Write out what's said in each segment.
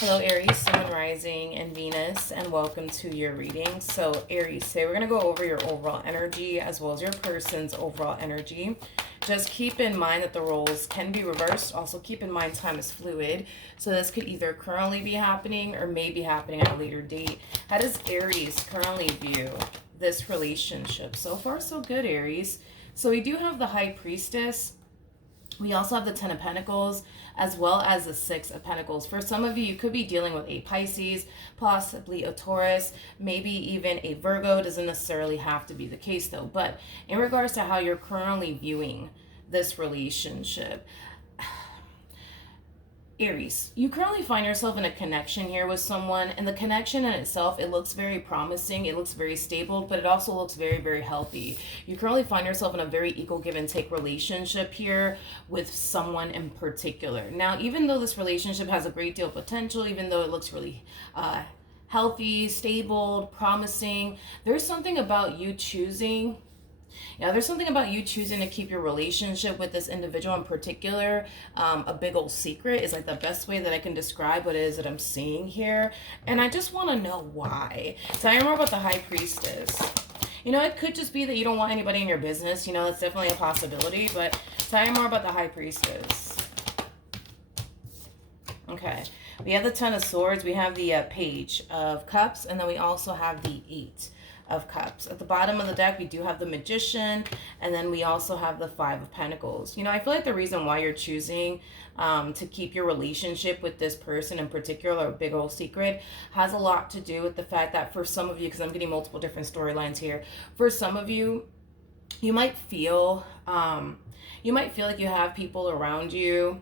Hello, Aries, Sun, Rising, and Venus, and welcome to your reading. So, Aries, today we're going to go over your overall energy as well as your person's overall energy. Just keep in mind that the roles can be reversed. Also, keep in mind time is fluid. So, this could either currently be happening or may be happening at a later date. How does Aries currently view this relationship? So far, so good, Aries. So, we do have the High Priestess. We also have the Ten of Pentacles as well as the Six of Pentacles. For some of you, you could be dealing with a Pisces, possibly a Taurus, maybe even a Virgo. Doesn't necessarily have to be the case though. But in regards to how you're currently viewing this relationship, Aries, you currently find yourself in a connection here with someone, and the connection in itself, it looks very promising, it looks very stable, but it also looks very, very healthy. You currently find yourself in a very equal give and take relationship here with someone in particular. Now, even though this relationship has a great deal of potential, even though it looks really healthy, stable, promising, there's something about you choosing there's something about you choosing to keep your relationship with this individual in particular a big old secret is like the best way that I can describe what it is that I'm seeing here. And I just want to know why. Tell me more about the High Priestess. It could just be that you don't want anybody in your business. That's definitely a possibility. But tell me more about the High Priestess. Okay. We have the Ten of Swords. We have the Page of Cups. And then we also have the Eight of Cups. At the bottom of the deck, we do have the Magician, and then we also have the Five of Pentacles. I feel like the reason why you're choosing to keep your relationship with this person in particular, a big old secret, has a lot to do with the fact that for some of you, because I'm getting multiple different storylines here, for some of you, you might feel like you have people around you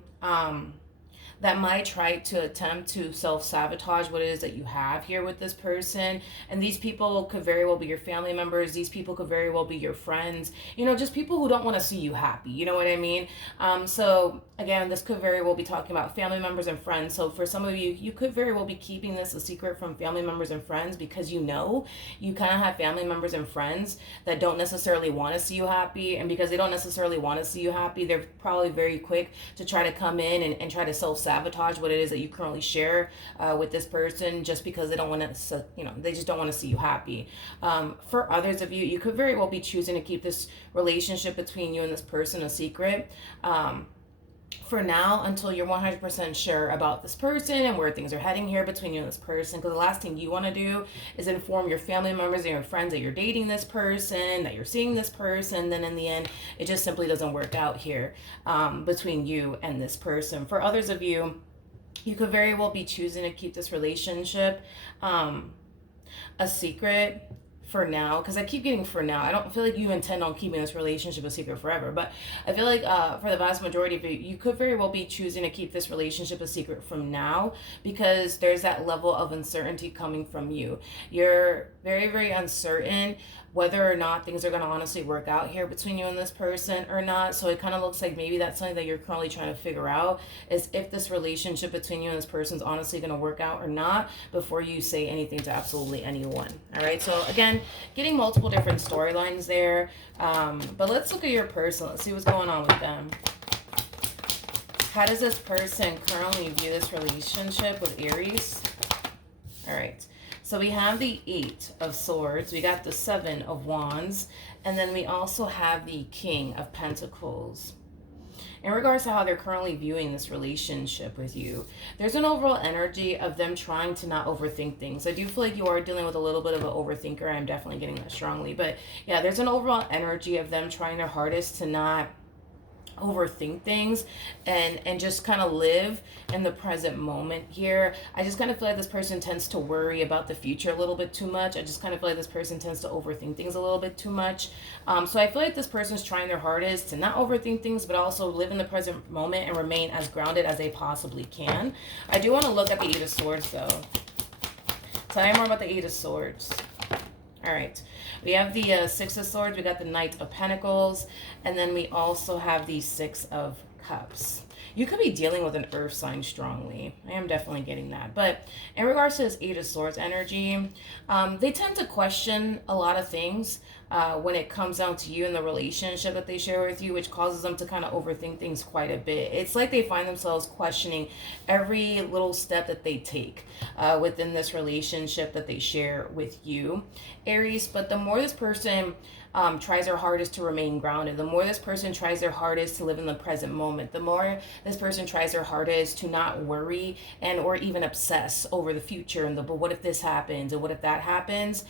that might try to attempt to self-sabotage what it is that you have here with this person. And these people could very well be your family members. These people could very well be your friends. Just people who don't want to see you happy. You know what I mean? So again, this could very well be talking about family members and friends. So for some of you, you could very well be keeping this a secret from family members and friends because you kind of have family members and friends that don't necessarily want to see you happy. And because they don't necessarily want to see you happy, they're probably very quick to try to come in and try to self-sabotage what it is that you currently share with this person just because they don't want to, they just don't want to see you happy. For others of you, you could very well be choosing to keep this relationship between you and this person a secret. For now, until you're 100% sure about this person and where things are heading here between you and this person. Because the last thing you want to do is inform your family members and your friends that you're dating this person, that you're seeing this person. Then in the end, it just simply doesn't work out here between you and this person. For others of you, you could very well be choosing to keep this relationship a secret for now, because I keep getting for now. I don't feel like you intend on keeping this relationship a secret forever, but I feel like for the vast majority of you, you could very well be choosing to keep this relationship a secret from now because there's that level of uncertainty coming from you. You're very, very uncertain whether or not things are going to honestly work out here between you and this person or not. So it kind of looks like maybe that's something that you're currently trying to figure out is if this relationship between you and this person is honestly going to work out or not before you say anything to absolutely anyone. All right. So again, getting multiple different storylines there. But let's look at your person. Let's see what's going on with them. How does this person currently view this relationship with Aries? All right. So we have the Eight of Swords, we got the Seven of Wands, and then we also have the King of Pentacles. In regards to how they're currently viewing this relationship with you, there's an overall energy of them trying to not overthink things. I do feel like you are dealing with a little bit of an overthinker. I'm definitely getting that strongly. But yeah, there's an overall energy of them trying their hardest to not overthink things and just kind of live in the present moment here. I just kind of feel like this person tends to worry about the future a little bit too much. I just kind of feel like this person tends to overthink things a little bit too much. So I feel like this person's trying their hardest to not overthink things, but also live in the present moment and remain as grounded as they possibly can. I do want to look at the Eight of Swords though. Tell me more about the Eight of Swords. All right. We have the Six of Swords. We got the Knight of Pentacles. And then we also have the Six of Cups. You could be dealing with an earth sign strongly. I am definitely getting that. But in regards to this Eight of Swords energy, they tend to question a lot of things. when it comes down to you and the relationship that they share with you, which causes them to kind of overthink things quite a bit. It's like they find themselves questioning every little step that they take within this relationship that they share with you, Aries. But the more this person tries their hardest to remain grounded, the more this person tries their hardest to live in the present moment, the more this person tries their hardest to not worry and or even obsess over the future and but what if this happens and what if that happens,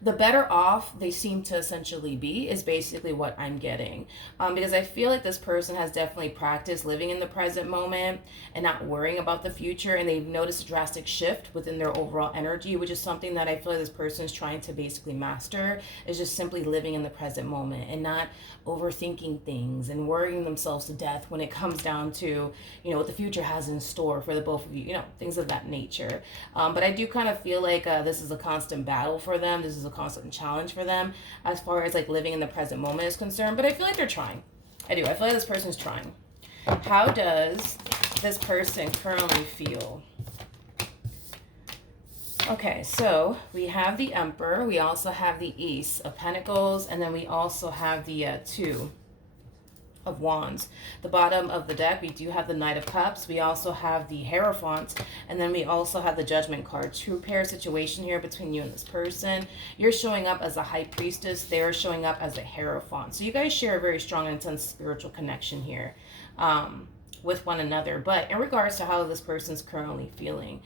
the better off they seem to essentially be is basically what I'm getting. Because I feel like this person has definitely practiced living in the present moment and not worrying about the future, and they've noticed a drastic shift within their overall energy, which is something that I feel like this person is trying to basically master, is just simply living in the present moment and not overthinking things and worrying themselves to death when it comes down to, you know, what the future has in store for the both of you, you know, things of that nature. But I do kind of feel like this is a constant battle for them. This is a constant challenge for them as far as like living in the present moment is concerned. But I feel like they're trying. I do. I feel like this person's trying. How does this person currently feel? Okay, so we have the Emperor, we also have the Ace of Pentacles, and then we also have the Two of Wands. The bottom of the deck, we do have the Knight of Cups, we also have the Hierophant, and then we also have the Judgment card. Two pair situation here between you and this person. You're showing up as a High Priestess, they're showing up as a Hierophant. So you guys share a very strong and intense spiritual connection here with one another. But in regards to how this person's currently feeling,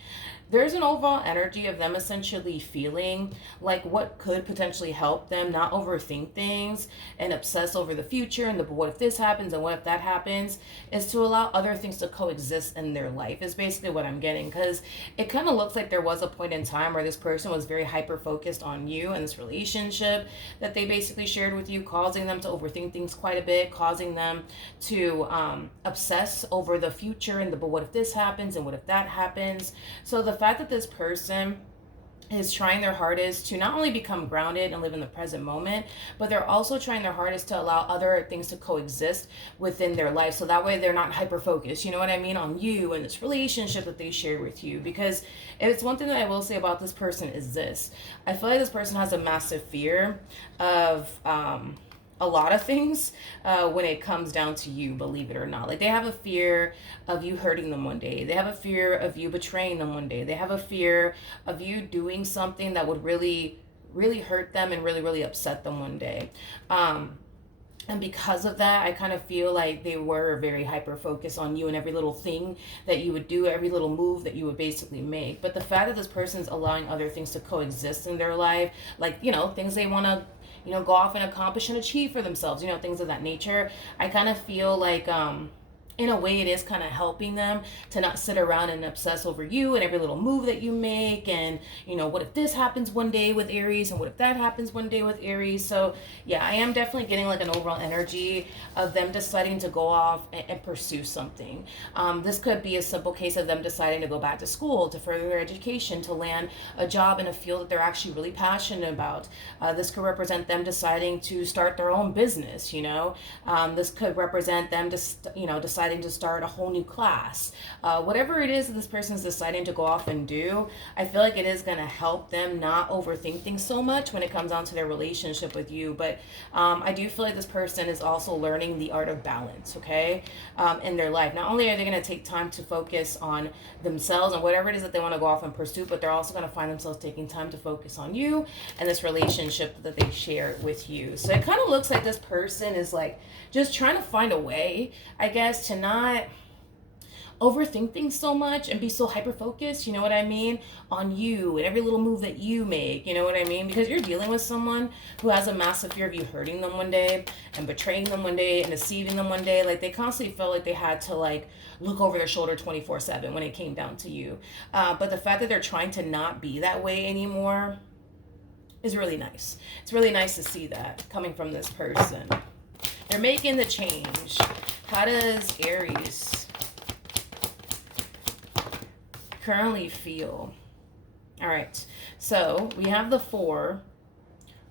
there's an overall energy of them essentially feeling like what could potentially help them not overthink things and obsess over the future and the what if this happens and what if that happens is to allow other things to coexist in their life is basically what I'm getting. Because it kind of looks like there was a point in time where this person was very hyper focused on you and this relationship that they basically shared with you, causing them to overthink things quite a bit, causing them to obsess over the future and the but what if this happens and what if that happens. So the fact that this person is trying their hardest to not only become grounded and live in the present moment, but they're also trying their hardest to allow other things to coexist within their life. So that way they're not hyper focused, you know what I mean, on you and this relationship that they share with you. Because if it's one thing that I will say about this person is this: I feel like this person has a massive fear of a lot of things when it comes down to you, believe it or not. Like they have a fear of you hurting them one day. They have a fear of you betraying them one day. They have a fear of you doing something that would really, really hurt them and really, really upset them one day. And because of that, I kind of feel like they were very hyper focused on you and every little thing that you would do, every little move that you would basically make. But the fact that this person's allowing other things to coexist in their life, like, you know, things they want to, you know, go off and accomplish and achieve for themselves, you know, things of that nature. I kind of feel like in a way it is kind of helping them to not sit around and obsess over you and every little move that you make, and you know, what if this happens one day with Aries and what if that happens one day with Aries. So yeah, I am definitely getting like an overall energy of them deciding to go off and pursue something. This could be a simple case of them deciding to go back to school, to further their education, to land a job in a field that they're actually really passionate about. This could represent them deciding to start their own business, you know. This could represent them deciding to start a whole new class. Whatever it is that this person is deciding to go off and do, I feel like it is going to help them not overthink things so much when it comes down to their relationship with you. But I do feel like this person is also learning the art of balance, okay, in their life. Not only are they going to take time to focus on themselves and whatever it is that they want to go off and pursue, but they're also going to find themselves taking time to focus on you and this relationship that they share with you. So it kind of looks like this person is like just trying to find a way, I guess, to not overthink things so much and be so hyper focused, you know what I mean, on you and every little move that you make, you know what I mean, because you're dealing with someone who has a massive fear of you hurting them one day and betraying them one day and deceiving them one day. Like they constantly felt like they had to like look over their shoulder 24/7 when it came down to you. But the fact that they're trying to not be that way anymore is really nice. It's really nice to see that coming from this person. They're making the change. How does Aries currently feel? All right, so we have the Four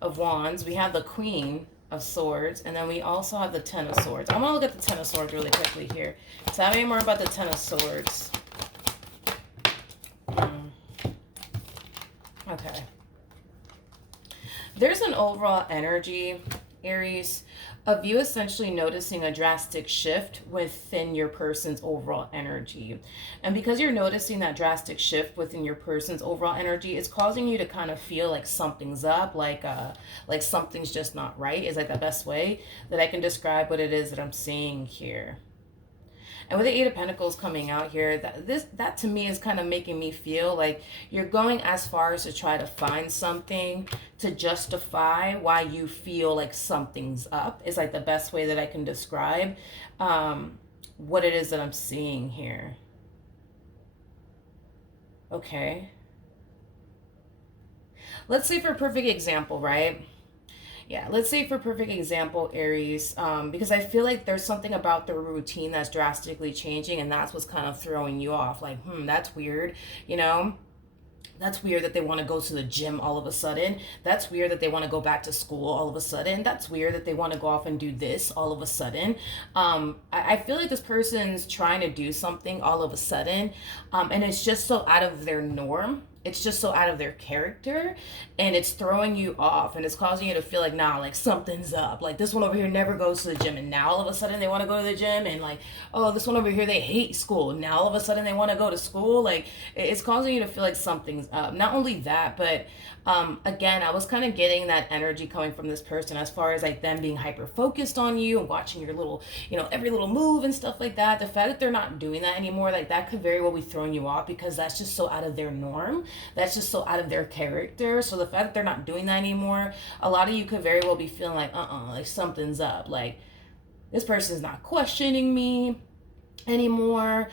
of Wands, we have the Queen of Swords, and then we also have the Ten of Swords. I'm gonna look at the Ten of Swords really quickly here. Tell me more about the Ten of Swords. Okay. There's an overall energy, Aries, of you essentially noticing a drastic shift within your person's overall energy. And because you're noticing that drastic shift within your person's overall energy, it's causing you to kind of feel like something's up, like something's just not right, is like the best way that I can describe what it is that I'm seeing here. And with the Eight of Pentacles coming out here, that to me is kind of making me feel like you're going as far as to try to find something to justify why you feel like something's up. Is like the best way that I can describe what it is that I'm seeing here. Okay. Let's say for a perfect example, right? Yeah, let's say for perfect example, Aries, because I feel like there's something about the routine that's drastically changing, and that's what's kind of throwing you off. Like, that's weird, you know? That's weird that they want to go to the gym all of a sudden. That's weird that they want to go back to school all of a sudden. That's weird that they want to go off and do this all of a sudden. I feel like this person's trying to do something all of a sudden, and it's just so out of their norm. It's just so out of their character, and it's throwing you off, and it's causing you to feel like, nah, like something's up. Like this one over here never goes to the gym, and now all of a sudden they want to go to the gym, and like, oh, this one over here, they hate school. Now all of a sudden they want to go to school. Like it's causing you to feel like something's up. Not only that, but again, I was kind of getting that energy coming from this person as far as like them being hyper focused on you and watching your little, every little move and stuff like that. The fact that they're not doing that anymore, like that could very well be throwing you off, because that's just so out of their norm. That's just so out of their character. So the fact that they're not doing that anymore, a lot of you could very well be feeling like, like something's up. Like this person's not questioning me anymore.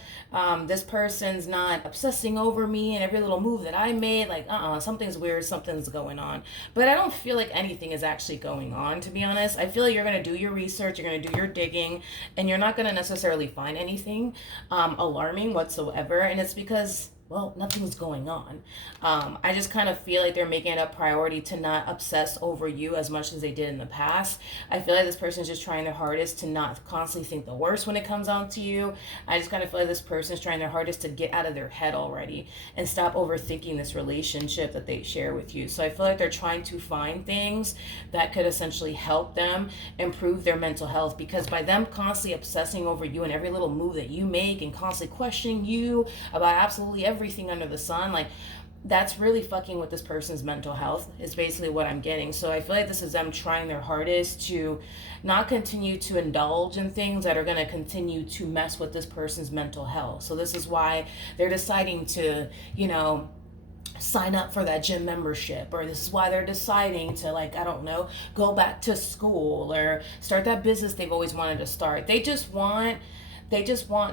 This person's not obsessing over me and every little move that I made. Like, something's weird, something's going on. But I don't feel like anything is actually going on, to be honest. I feel like you're going to do your research, you're going to do your digging, and you're not going to necessarily find anything alarming whatsoever. And it's because, well, nothing's going on. I just kind of feel like they're making it a priority to not obsess over you as much as they did in the past. I feel like this person's just trying their hardest to not constantly think the worst when it comes down to you. I just kind of feel like this person's trying their hardest to get out of their head already and stop overthinking this relationship that they share with you. So I feel like they're trying to find things that could essentially help them improve their mental health, because by them constantly obsessing over you and every little move that you make and constantly questioning you about absolutely everything under the sun, like that's really fucking with this person's mental health is basically what I'm getting. So I feel like this is them trying their hardest to not continue to indulge in things that are going to continue to mess with this person's mental health. So this is why they're deciding to, sign up for that gym membership, or this is why they're deciding to, like, I don't know, go back to school or start that business they've always wanted to start. They just want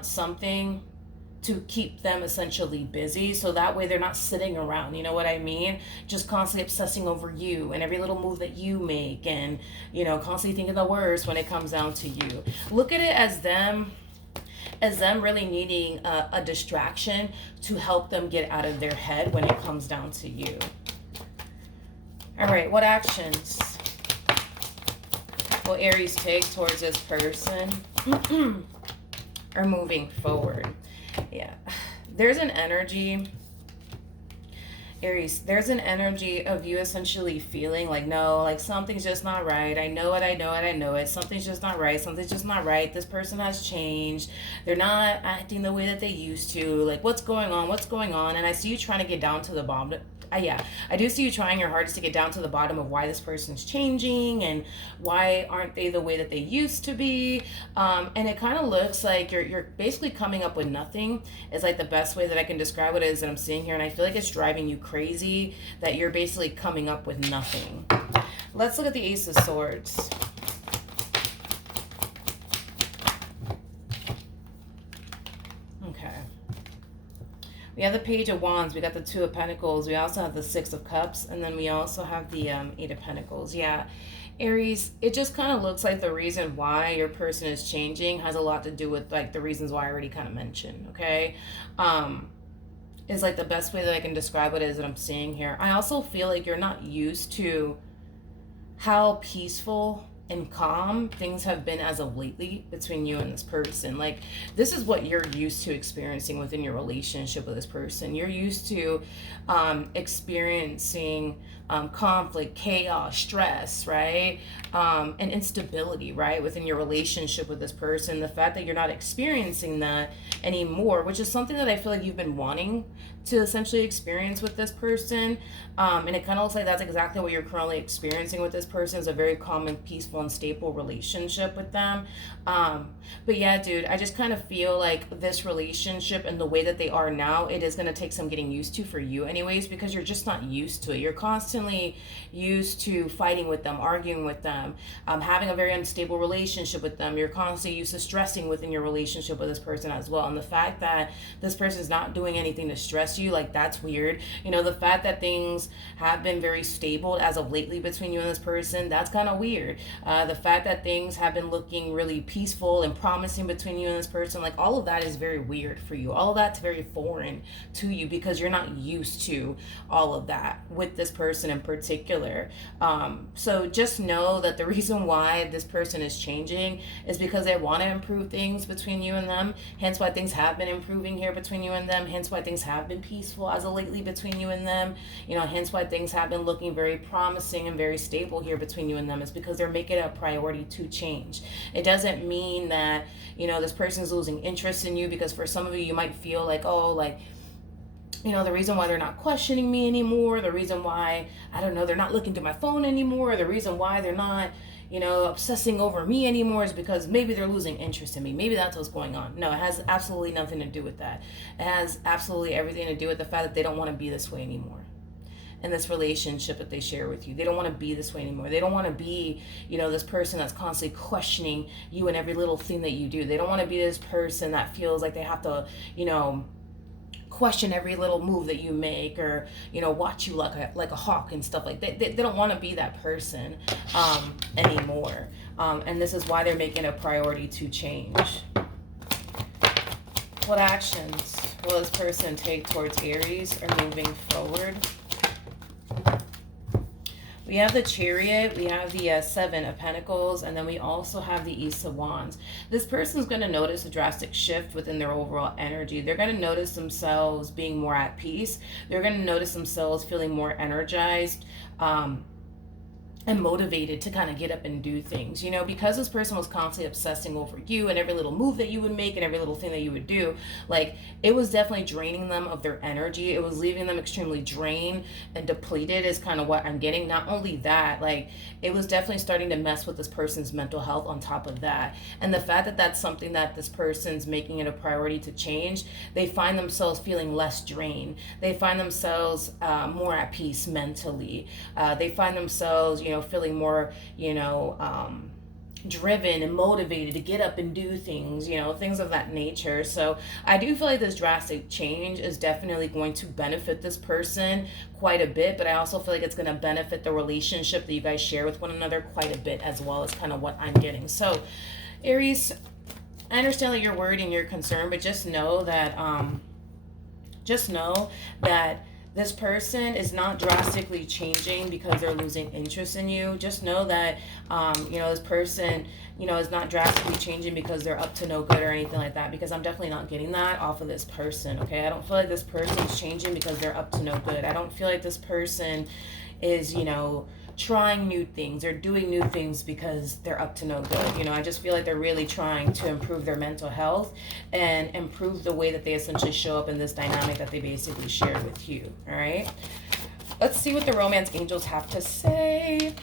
something to keep them essentially busy, so that way they're not sitting around, you know what I mean, just constantly obsessing over you and every little move that you make, and constantly thinking the worst when it comes down to you. Look at it as them really needing a distraction to help them get out of their head when it comes down to you. All right, what actions will Aries take towards this person or moving forward? Yeah, there's an energy, Aries, there's an energy of you essentially feeling like, no, like something's just not right. I know it. Something's just not right. Something's just not right. This person has changed. They're not acting the way that they used to. Like, what's going on? And I see you trying to get down to the bottom. I do see you trying your hardest to get down to the bottom of why this person's changing and why aren't they the way that they used to be. And it kind of looks like you're basically coming up with nothing. It's like the best way that I can describe what it is that I'm seeing here. And I feel like it's driving you crazy that you're basically coming up with nothing. Let's look at the Ace of Swords. Okay. We have the Page of Wands, we got the Two of Pentacles, we also have the Six of Cups, and then we also have the Eight of Pentacles. Yeah, Aries, it just kind of looks like the reason why your person is changing has a lot to do with like the reasons why I already kind of mentioned, okay? Is like the best way that I can describe what it is that I'm seeing here. I also feel like you're not used to how peaceful and calm things have been as of lately between you and this person. Like, this is what you're used to experiencing within your relationship with this person. You're used to experiencing conflict, chaos, stress, right? And instability, right? Within your relationship with this person. The fact that you're not experiencing that anymore, which is something that I feel like you've been wanting to essentially experience with this person. And it kind of looks like that's exactly what you're currently experiencing with this person, is a very calm and peaceful and stable relationship with them. But yeah, dude, I just kind of feel like this relationship and the way that they are now, it is going to take some getting used to for you anyways, because you're just not used to it. You're constantly used to fighting with them, arguing with them, having a very unstable relationship with them. You're constantly used to stressing within your relationship with this person as well. And the fact that this person is not doing anything to stress you, like, that's weird. You know, the fact that things have been very stable as of lately between you and this person, that's kind of weird. The fact that things have been looking really peaceful and promising between you and this person, like, all of that is very weird for you. All of that's very foreign to you because you're not used to all of that with this person in particular. So just know that the reason why this person is changing is because they want to improve things between you and them. Hence why things have been improving here between you and them. Hence why things have been peaceful as of lately between you and them. You know, hence why things have been looking very promising and very stable here between you and them, is because they're making it a priority to change. It doesn't mean that, you know, this person is losing interest in you, because for some of you, you might feel like, oh, like, you know, the reason why they're not questioning me anymore, the reason why, I don't know, they're not looking through my phone anymore, the reason why they're not, you know, obsessing over me anymore is because maybe they're losing interest in me. Maybe that's what's going on. No, it has absolutely nothing to do with that. It has absolutely everything to do with the fact that they don't want to be this way anymore. In this relationship that they share with you, they don't want to be this way anymore. They don't want to be, you know, this person that's constantly questioning you and every little thing that you do. They don't want to be this person that feels like they have to, you know, question every little move that you make, or, you know, watch you like a hawk and stuff like that. They don't want to be that person anymore. And this is why they're making a priority to change. What actions will this person take towards Aries or moving forward? We have the Chariot, we have the Seven of Pentacles, and then we also have the Ace of Wands. This person's going to notice a drastic shift within their overall energy. They're going to notice themselves being more at peace. They're going to notice themselves feeling more energized, and motivated to kind of get up and do things, you know, because this person was constantly obsessing over you and every little move that you would make and every little thing that you would do. Like, it was definitely draining them of their energy. It was leaving them extremely drained and depleted, is kind of what I'm getting. Not only that, like, it was definitely starting to mess with this person's mental health on top of that. And the fact that that's something that this person's making it a priority to change, they find themselves feeling less drained. They find themselves more at peace mentally. They find themselves, you know, feeling more, you know, driven and motivated to get up and do things, you know, things of that nature. So I do feel like this drastic change is definitely going to benefit this person quite a bit, but I also feel like it's going to benefit the relationship that you guys share with one another quite a bit as well, is kind of what I'm getting. So Aries, I understand that you're worried and you're concerned, but just know that this person is not drastically changing because they're losing interest in you. Just know that, you know, this person, you know, is not drastically changing because they're up to no good or anything like that, because I'm definitely not getting that off of this person, okay? I don't feel like this person is changing because they're up to no good. I don't feel like this person is, you know, trying new things or doing new things because they're up to no good. You know, I just feel like they're really trying to improve their mental health and improve the way that they essentially show up in this dynamic that they basically share with you. All right, let's see what the romance angels have to say.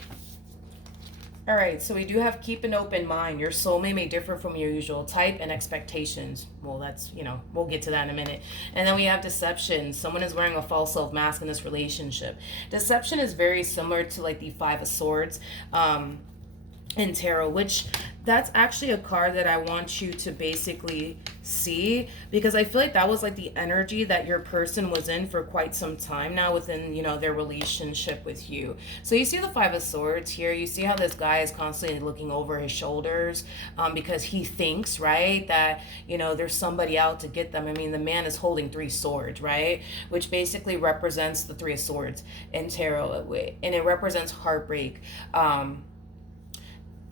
All right, so we do have keep an open mind. Your soulmate may differ from your usual type and expectations. Well, that's, you know, we'll get to that in a minute. And then we have deception. Someone is wearing a false self mask in this relationship. Deception is very similar to like the Five of Swords in tarot, which that's actually a card that I want you to basically see, because I feel like that was like the energy that your person was in for quite some time now within, you know, their relationship with you. So you see the Five of Swords here. You see how this guy is constantly looking over his shoulders because he thinks, right, that, you know, there's somebody out to get them. I mean, the man is holding three swords, right, which basically represents the Three of Swords in tarot, and it represents heartbreak,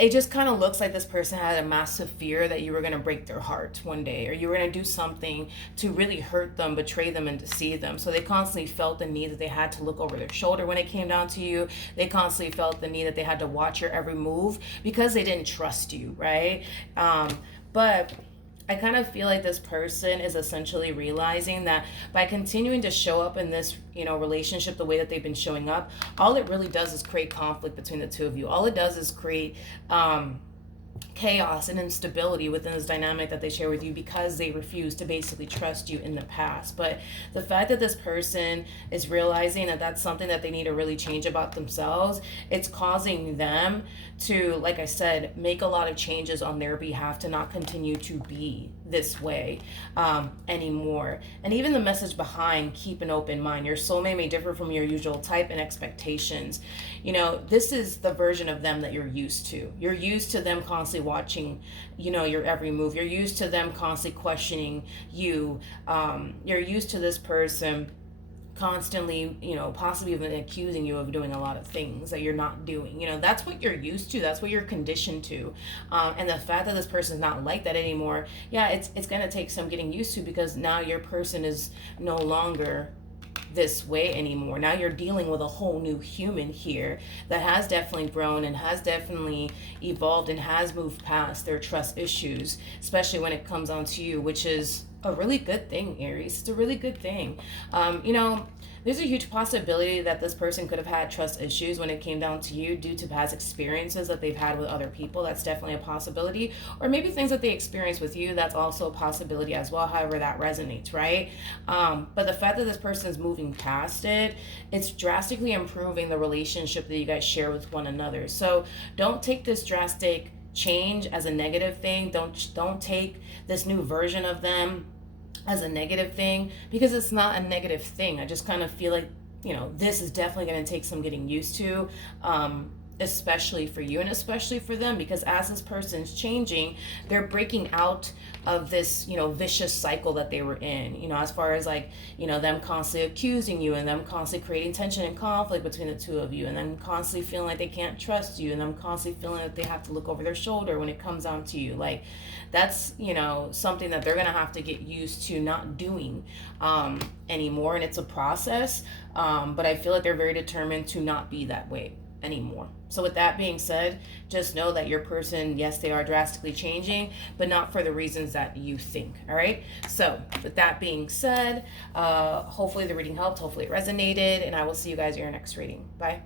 it just kind of looks like this person had a massive fear that you were going to break their heart one day, or you were going to do something to really hurt them, betray them, and deceive them. So they constantly felt the need that they had to look over their shoulder when it came down to you. They constantly felt the need that they had to watch your every move because they didn't trust you, right? But I kind of feel like this person is essentially realizing that by continuing to show up in this, relationship the way that they've been showing up, all it really does is create conflict between the two of you. All it does is create chaos and instability within this dynamic that they share with you because they refuse to basically trust you in the past. But the fact that this person is realizing that that's something that they need to really change about themselves, it's causing them to, like I said, make a lot of changes on their behalf to not continue to be this way anymore. And even the message behind keep an open mind. Your soulmate may differ from your usual type and expectations. This is the version of them that you're used to. You're used to them constantly watching, your every move. You're used to them constantly questioning you. You're used to this person constantly, possibly even accusing you of doing a lot of things that you're not doing. That's what you're used to. That's what you're conditioned to. And the fact that this person is not like that anymore, yeah, it's going to take some getting used to, because now your person is no longer this way anymore. Now you're dealing with a whole new human here that has definitely grown and has definitely evolved and has moved past their trust issues, especially when it comes on to you, which is a really good thing, Aries. It's a really good thing. There's a huge possibility that this person could have had trust issues when it came down to you due to past experiences that they've had with other people. That's definitely a possibility. Or maybe things that they experienced with you. That's also a possibility as well, however that resonates, right? But the fact that this person is moving past it, it's drastically improving the relationship that you guys share with one another. So don't take this drastic change as a negative thing. Don't take this new version of them as a negative thing, because it's not a negative thing. I just kind of feel like, this is definitely going to take some getting used to, especially for you and especially for them, because as this person's changing, they're breaking out of this, vicious cycle that they were in, as far as like, them constantly accusing you and them constantly creating tension and conflict between the two of you, and them constantly feeling like they can't trust you, and them constantly feeling that they have to look over their shoulder when it comes down to you. Like, that's, something that they're going to have to get used to not doing anymore. And it's a process, but I feel like they're very determined to not be that way anymore. So with that being said, just know that your person, yes, they are drastically changing, but not for the reasons that you think. All right. So with that being said, hopefully the reading helped. Hopefully it resonated, and I will see you guys in your next reading. Bye.